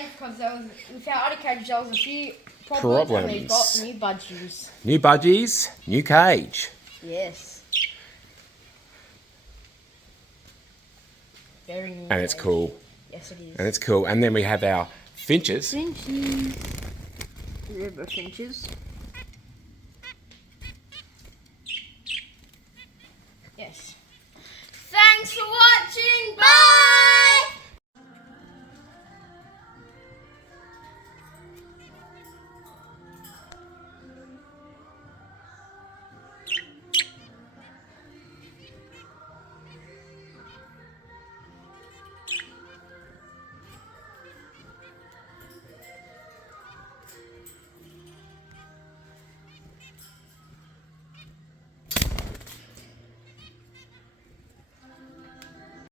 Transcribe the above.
today because with our other cage there was a few problems. And we've got new budgies. New budgies, new cage. Yes. Very new. And it's cage. cool. Yes, it is. And it's cool. And then we have our finches. Finches. River finches.